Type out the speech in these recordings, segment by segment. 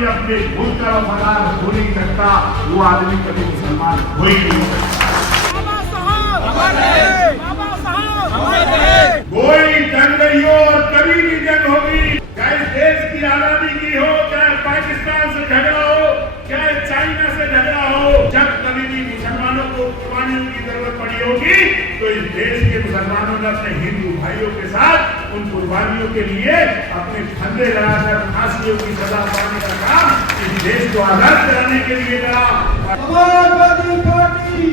आदमी अपने मुल्क का वफादार हो नहीं सकता, वो आदमी कभी मुसलमान हो ही नहीं सकता। कोई जंग नहीं हो और कभी भी जंग होगी, चाहे देश की आजादी की हो, चाहे पाकिस्तान से झगड़ा हो, चाहे चाइना से झगड़ा हो, जब कभी भी मुसलमानों को कुर्बानियों की जरूरत पड़ी होगी तो इस देश के मुसलमानों ने अपने हिंदू भाइयों के साथ उन कुर्बानियों के लिए अपने फंदे लगाकर फांसियों की सजा पाने का काम इस देश को आजाद कराने के लिए करा। समाजवादी पार्टी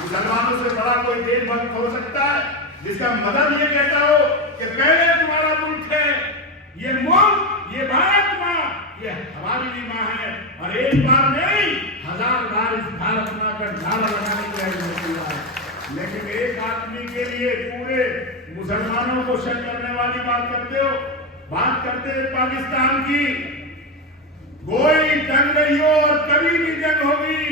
मुसलमानों से बड़ा कोई देशभक्त हो सकता है जिसका मदद ये कहता हो कि पहले तुम्हारा मुल्क है, ये मुल्क, ये भारत माँ, ये हमारी भी माँ है, और एक बार नहीं 1000 बार इस भारत माँ का नारा लगाने की जरूरत है। लेकिन एक आदमी के लिए पूरे मुसलमानों को शक करने वाली बात करते हो, बात करते हैं पाकिस्तान की। कोई जंग नहीं हो और कभी भी जंग होगी,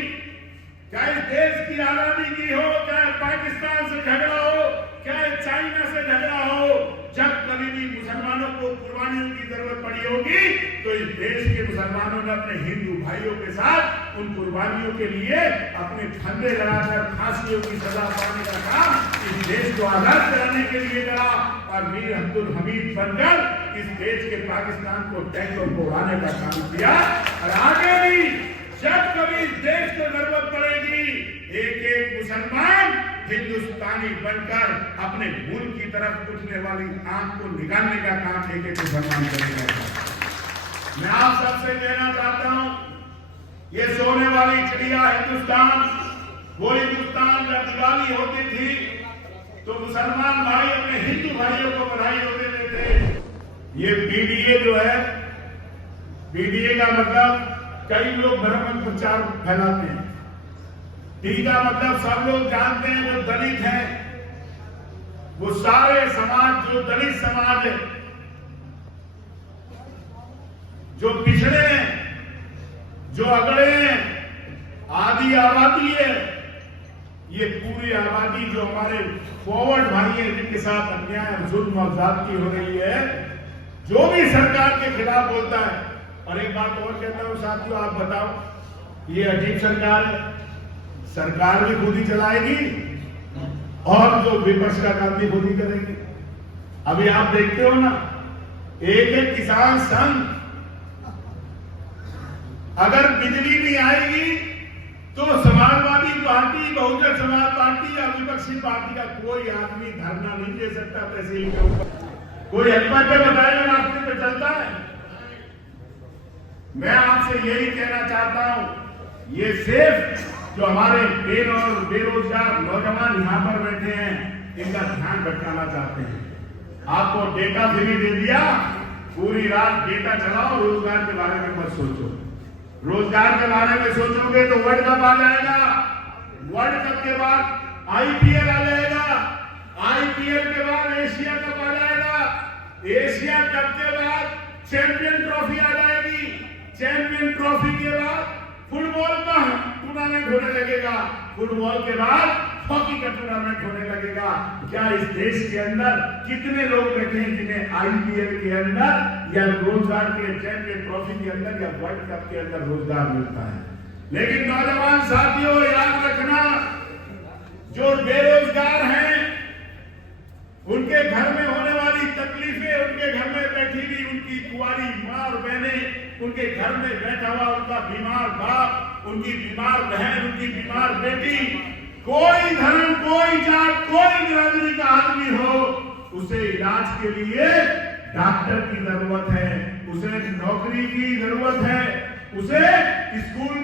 चाहे देश की आजादी की हो, चाहे पाकिस्तान से झगड़ा हो, चाहे चाइना से झगड़ा हो, जब कभी भी मुसलमानों को कुर्बानियों की जरूरत पड़ी होगी तो इस देश के मुसलमानों ने अपने हिंदू भाइयों के साथ उन कुर्बानियों के लिए अपने फंदे लगाकर फांसियों की सजा पाने का काम इस देश को आजाद कराने के लिए करा, और मीर अब्दुल हमीद बनकर इस देश के पाकिस्तान को टैंकों को उड़ाने का काम किया। और आगे भी जब कभी इस देश को जरूरत पड़ेगी, एक एक मुसलमान हिंदुस्तानी बनकर अपने मुल्क की तरफ उठने वाली आंख को निकालने का काम एक एक मुसलमान करेगा। मैं आप सबसे कहना चाहता हूं, ये सोने वाली चिड़िया हिंदुस्तान, वो हिंदुस्तान जब दिवाली होती थी तो मुसलमान भाई अपने हिंदू भाइयों को बधाई देते थे। ये बीडीए जो है, बीडीए का मतलब कई लोग भ्रम प्रचार फैलाते हैं। टी का मतलब सब लोग जानते हैं, जो दलित हैं, वो सारे समाज, जो दलित समाज है, जो पिछड़े हैं, जो अगड़े हैं, आधी आबादी है, ये पूरी आबादी जो हमारे फॉरवर्ड भाई हैं, जिनके साथ अन्याय, जुल्म और ज्यादती हो रही है, जो भी सरकार के खिलाफ बोलता है। और एक बात और कहता हूं साथियों, आप बताओ, ये अजीब सरकार है, सरकार भी खुद ही चलाएगी और जो विपक्ष का काम भी खुद ही करेगी। अभी आप देखते हो ना, एक एक किसान संघ, अगर बिजली नहीं आएगी तो समाजवादी पार्टी, बहुजन समाज पार्टी या विपक्षी पार्टी का कोई आदमी धरना नहीं दे सकता तहसील के ऊपर। कोई हेल्पर पे बताएगा रास्ते पे चलता है। मैं आपसे यही कहना चाहता हूं, ये सिर्फ जो हमारे बेरोजगार नौजवान यहां पर बैठे हैं, इनका ध्यान भटकाना चाहते हैं। आपको डेटा फ्री दे दिया, पूरी रात डेटा चलाओ, रोजगार के बारे में मत सोचो। रोजगार के बारे में सोचोगे तो वर्ल्ड कप आ जाएगा, वर्ल्ड कप के बाद आईपीएल आ जाएगा, आईपीएल के बाद एशिया कप आ जाएगा, एशिया कप के बाद चैंपियन ट्रॉफी आ जाएगी, चैंपियन ट्रॉफी के बाद फुटबॉल का टूर्नामेंट होने लगेगा, फुटबॉल के बाद हॉकी का टूर्नामेंट होने लगेगा। क्या इस देश के अंदर कितने लोग बैठे हैं जिन्हें आईपीएल के अंदर या रोजगार के चैंपियन ट्रॉफी के अंदर या वर्ल्ड कप के अंदर रोजगार मिलता है? लेकिन नौजवान साथियों, याद रखना, जो बेरोजगार हैं, उनके घर में होने वाली तकलीफें, उनके घर में बैठी हुई उनकी कुंवारी माँ और बहनें, उनके घर में बैठा हुआ उनका बीमार बाप, उनकी बीमार बहन, उनकी बीमार बेटी, कोई धर्म, कोई जात, कोई बिरादरी का आदमी हो, उसे इलाज के लिए डॉक्टर की जरूरत है, उसे नौकरी की जरूरत है, उसे स्कूल